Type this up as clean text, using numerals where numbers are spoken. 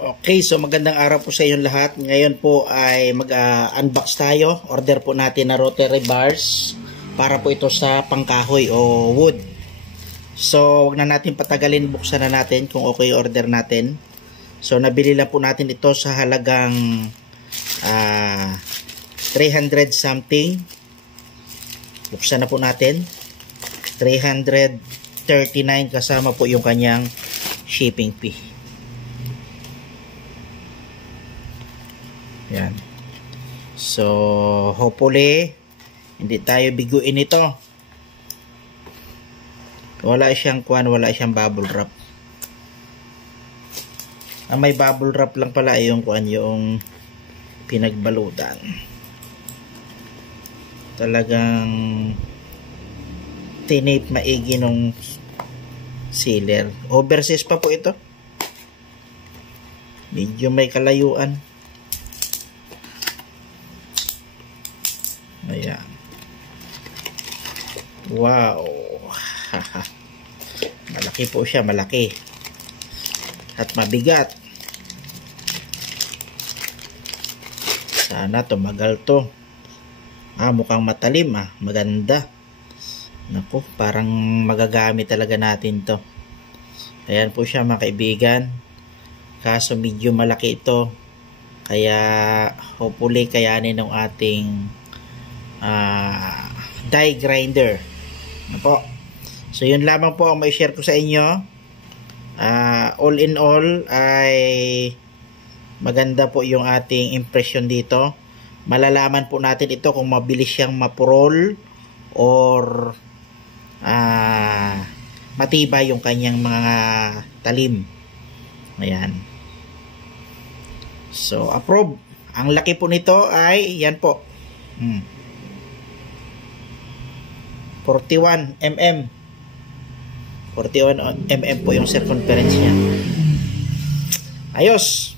Okay, so magandang araw po sa inyong lahat. Ngayon po ay mag-unbox tayo. Order po natin na rotary bars para po ito sa pangkahoy o wood. So, wag na natin patagalin, buksan na natin kung okay order natin. So, nabili lang po natin ito sa halagang 300 something. Buksan na po natin. 339 kasama po yung kanyang shipping fee. Yan. So, hopefully, hindi tayo biguin ito. Wala siyang wala siyang bubble wrap. Ang may bubble wrap lang pala ay yung yung pinagbalutan. Talagang tinape maigi nung sealer. Oversize pa po ito. Medyo may kalayuan. Ayan. Wow. Malaki po siya, malaki. At mabigat. Sana tumagal to. Mukhang matalim maganda. Naku, parang magagamit talaga natin to. Ayan po siya mga kaibigan. Kaso medyo malaki ito. Kaya hopefully kayanin ng ating die grinder. Ano po? So yun lamang po ang may share ko sa inyo. All in all ay maganda po yung ating impression dito. Malalaman po natin ito kung mabilis siyang mapurol or matibay yung kanyang mga talim. Ayan. So approve. Ang laki po nito ay yan po. 41 mm. 41 mm po yung circumference niya. Ayos.